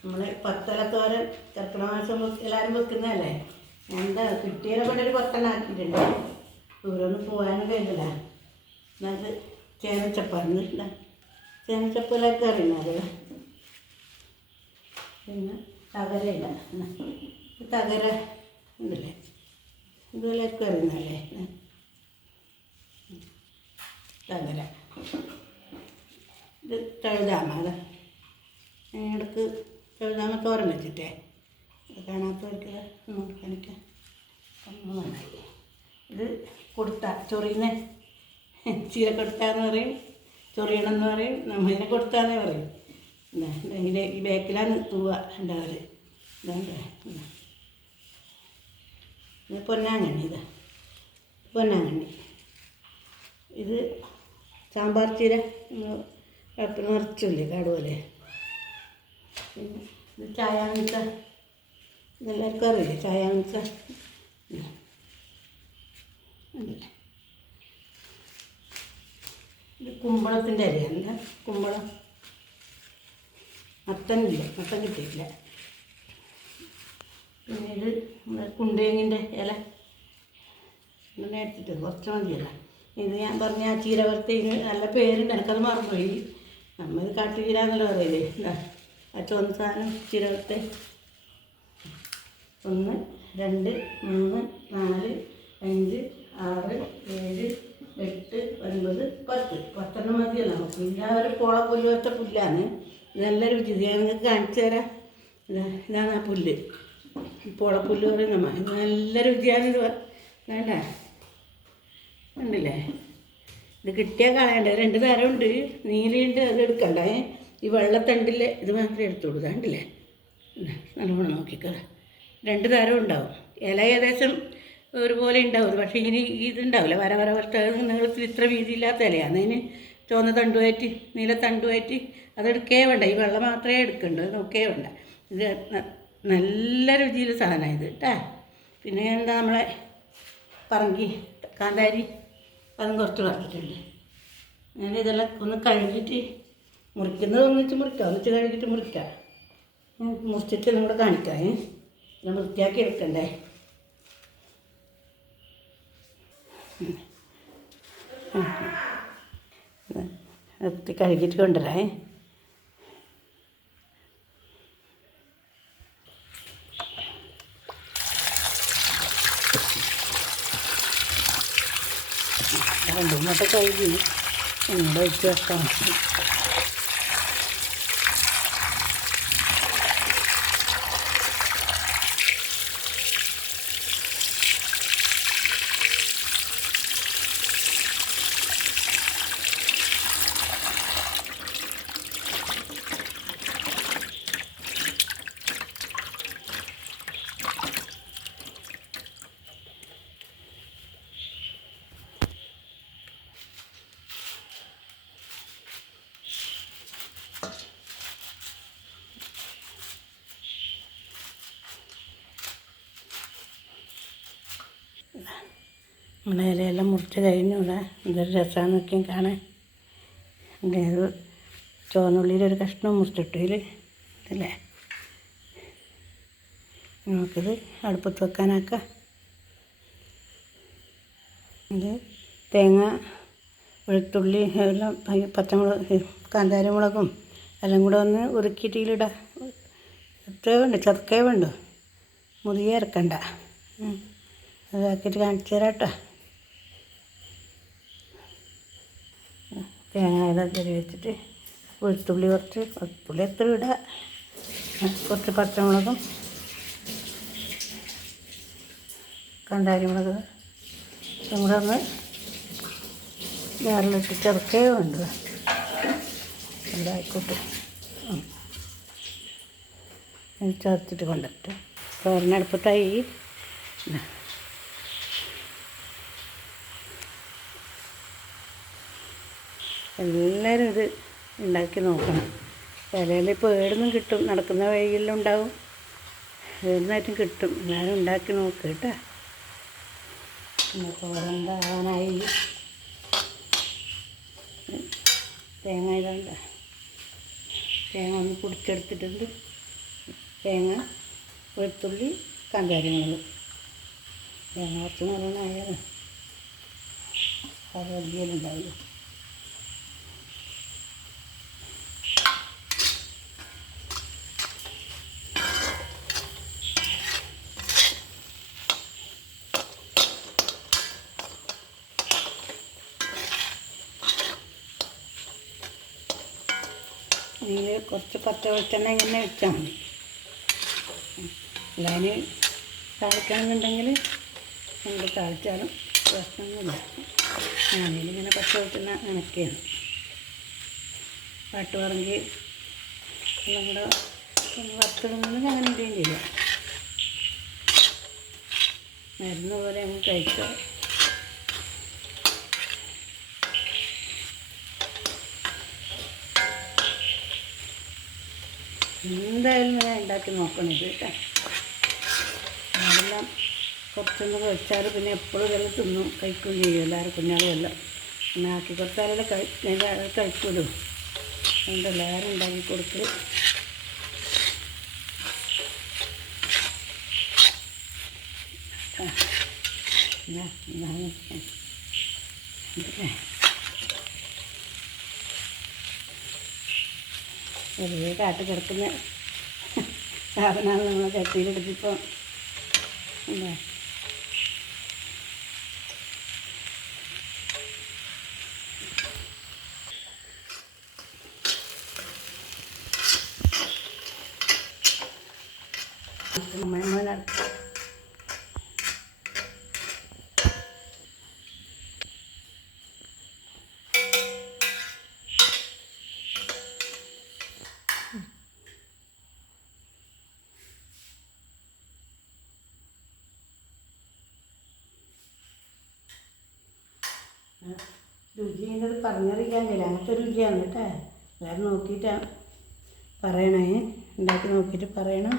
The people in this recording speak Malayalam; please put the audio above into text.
നമ്മൾ പത്തലത്തോരൻ കർക്കിടക മാസം എല്ലാവരും വെക്കുന്നതല്ലേ. എന്താ കിട്ടിയതിനെ കൊണ്ട് ഒരു 10 ആക്കിയിട്ടുണ്ട്. ദൂരമൊന്നും പോകാനും കഴിയില്ല. എന്നത് ചേനച്ചപ്പാണ്. ചേനച്ചപ്പിലൊക്കെ അറിയുന്നത്. പിന്നെ തകരയില്ല, തകര ഉണ്ടല്ലേ, ഇതിലൊക്കെ അറിയുന്നല്ലേ തകര. ഇത് തഴുതാമ. അത് ഇടക്ക് തഴുതാമ തോരൻ വെച്ചിട്ടേ കാണാത്തവർക്ക് നോക്കാനൊക്കെ നന്നായി. ഇത് കൊടുത്ത ചൊറിയുന്ന ചീര കൊടുത്താന്ന് പറയും, ചൊറിയണമെന്ന് പറയും, നമ്മളിനെ കൊടുത്താന്നേ പറയും. ഇതിൻ്റെ ഈ ബാക്കിലാണ് തൂവ ഉണ്ടാവൽ. ഇത് പൊന്നാങ്കണ്ണി. പൊന്നാങ്കണ്ണി. ഇത് സാമ്പാർ ചീര കപ്പ് നിറച്ചില്ലേ കാടുപോലെ. പിന്നെ ഇത് ചായാമിച്ച. ഇതെല്ലാവർക്കും അറിയില്ലേ ചായാമിച്ച? ഇത് കുമ്പളത്തിൻ്റെ അരിയാണ്. കുമ്പളം മത്തനില്ല, മത്തൻ കിട്ടിയിട്ടില്ല. പിന്നെ ഇത് കുണ്ടേങ്ങിൻ്റെ ഇല ഇങ്ങനെ എടുത്തിട്ട് കുറച്ച് മതിയല്ല. ഇത് ഞാൻ പറഞ്ഞ ആ ചീര വറുത്തതിന് നല്ല പേരുണ്ട്, എനിക്കത് മറന്നുപോയി. നമ്മത് കാട്ടുചീര എന്നല്ല പറയില്ലേ. ആ ചുവന്ന സാധനം ചീര വറുത്ത 1 2 3 4 5 6 7 8 9 10 10 മതിയല്ല നമുക്ക്. ഇല്ലാതെ പോള പുല്ല് വെച്ച പുല്ലാണ്. നല്ല രുചി. ഞാൻ നിങ്ങൾക്ക് കാണിച്ചു തരാം. ഇതാണ് ആ പുല്ല്, പുളപ്പുല്ല് പറയും നമ്മ. നല്ല രുചിയാണ്. ഇത് വേണ്ട ഉണ്ടല്ലേ. ഇത് കിട്ടിയാൽ കളയണ്ട. 2 തരമുണ്ട്, നീലയുണ്ട്, അത് എടുക്കണ്ട. ഈ വെള്ളത്തണ്ടിൽ ഇത് മാത്രമേ എടുത്തോളൂ. കണ്ടില്ലേ, നല്ലോണം നോക്കിക്കോ. 2 തരം ഉണ്ടാവും. ഇല ഏകദേശം ഒരുപോലെ ഉണ്ടാവും, പക്ഷേ ഇനി ഇതുണ്ടാവില്ല. വര വര വർഷ നീളത്തിൽ ഇത്ര വീതിയില്ലാത്ത ഇലയാണ്. അതിന് ചുവന്ന തണ്ടുമായിട്ട് നീല തണ്ടുമായിട്ട് അതെടുക്കേ വേണ്ട. ഈ വെള്ളം മാത്രമേ എടുക്കണ്ടു, അത് നോക്കേ വേണ്ട. ഇത് നല്ല രുചിയുള്ള സാധനമാണ് ഇത് കേട്ടാ. പിന്നെ എന്താ നമ്മളെ പറങ്കി കാന്താരി, അതും കുറച്ച് വറുത്തിട്ടുണ്ട്. അങ്ങനെ ഇതെല്ലാം ഒന്ന് കഴുകിയിട്ട് മുറിക്കുന്നത് ഒന്നിച്ച് മുറിക്കാം, ഒന്നിച്ച് കഴുകിയിട്ട് മുറിക്കാം. മുറിച്ചിട്ട് എല്ലാം കൂടെ കാണിക്കാം. ഞാൻ വൃത്തിയാക്കി എടുക്കണ്ടേ. വൃത്തി കഴുകിയിട്ട് കൊണ്ടുവരാം. രണ്ടുമൂട്ട കഴുകി ഇവിടെ വെച്ച് വെക്കാം. നമ്മുടെ ഇലയെല്ലാം മുറിച്ച് കഴിഞ്ഞു. ഇവിടെ എന്തൊരു രസമാണെന്ന് നോക്കിയും കാണാൻ. ഇത് ചുവന്നുള്ളിയിലൊരു കഷ്ണം മുറിച്ചിട്ടു അല്ലേ. നമുക്കിത് അടുപ്പത്ത് വെക്കാനാക്കാം. ഇത് തേങ്ങ, വെളുത്തുള്ളി എല്ലാം, പച്ചമുളക്, കാന്താരി മുളകും എല്ലാം കൂടെ ഒന്ന് ഉരുക്കിയിട്ടിടാം. എത്രയോ വേണ്ട, ചെറുക്കേ വേണ്ടു, മുറിയെ ഇറക്കണ്ട. അതാക്കിയിട്ട് കാണിച്ചു തരാം കേട്ടോ. തേങ്ങ എല്ലാം ചെറിയ വെച്ചിട്ട് വെളുത്തുള്ളി കുറച്ച്, വെളുത്തുള്ളി എത്ര ഇടുക, കുറച്ച് പച്ചമുളകും കാന്താരി മുളക് ഇതും കൂടെ ഒന്ന് വേറിലിട്ട് ചെറുക്കേ വേണ്ടത് എന്തായിക്കോട്ടെ. ചേർത്തിട്ട് കൊണ്ടിട്ട് തോരനടുപ്പത്തായി. എല്ലാവരും ഇത് ഉണ്ടാക്കി നോക്കണം. ഇലയിൽ ഇപ്പോൾ ഏടുന്നും കിട്ടും, നടക്കുന്ന വഴിയിലും ഉണ്ടാവും, ഏടുന്നായിട്ടും കിട്ടും. എല്ലാവരും ഉണ്ടാക്കി നോക്കുക കേട്ടോ. പിന്നെ തോരണ്ടാവാനായി തേങ്ങ ഇതുണ്ട്. തേങ്ങ ഒന്ന് പൊടിച്ചെടുത്തിട്ടുണ്ട്. തേങ്ങ, വെളുത്തുള്ളി, കാന്താരിമുളക്. തേങ്ങ കുറച്ച് നല്ലോണമായാൽ അത് വലിയലുണ്ടാവില്ല. ഇതിൽ കുറച്ച് പച്ച വെളിച്ചെണ്ണ ഇങ്ങനെ വെച്ചാൽ മതി. അല്ലാതെ താളിക്കണമെന്നുണ്ടെങ്കിൽ നമ്മൾ താളിച്ചാലും പ്രശ്നമൊന്നുമില്ല. ഞാനിങ്ങനെ പച്ച വെളിച്ചെണ്ണ നനയ്ക്കുകയാണ്. പാട്ടുപറങ്കി എല്ലാം കൂടെ വറുത്തിടുന്നെങ്കിൽ അങ്ങനെ ഇടുകയും ചെയ്യാം. മരുന്ന് പോലെ അങ്ങ് കഴിക്കാം. എന്തായാലും ഞാൻ ഉണ്ടാക്കി നോക്കണം ഇത് കേട്ടോ. അതെല്ലാം കുറച്ചൊന്ന് കഴിച്ചാൽ പിന്നെ എപ്പോഴും ഇതെല്ലാം തിന്നും കഴിക്കുകയും ചെയ്യും. എല്ലാവരും കുഞ്ഞാളും എല്ലാം പിന്നെ ആക്കി കൊടുത്താലല്ലേ കഴിക്കുമല്ലോ. അതുകൊണ്ട് എല്ലാവരും ഉണ്ടാക്കി കൊടുത്ത് വെറുതെ കാട്ട് കിടക്കുന്ന സാധനമാണ് നമ്മൾ ചട്ടിയിലെടുത്തിപ്പോൾ എന്താ രുചി എന്നത് പറഞ്ഞറിയിക്കാൻ കഴിയില്ല. അങ്ങനത്തെ രുചിയാണ് കേട്ടോ. എല്ലാവരും നോക്കിയിട്ടാണ് പറയണേ. ഉണ്ടാക്കി നോക്കിയിട്ട് പറയണം.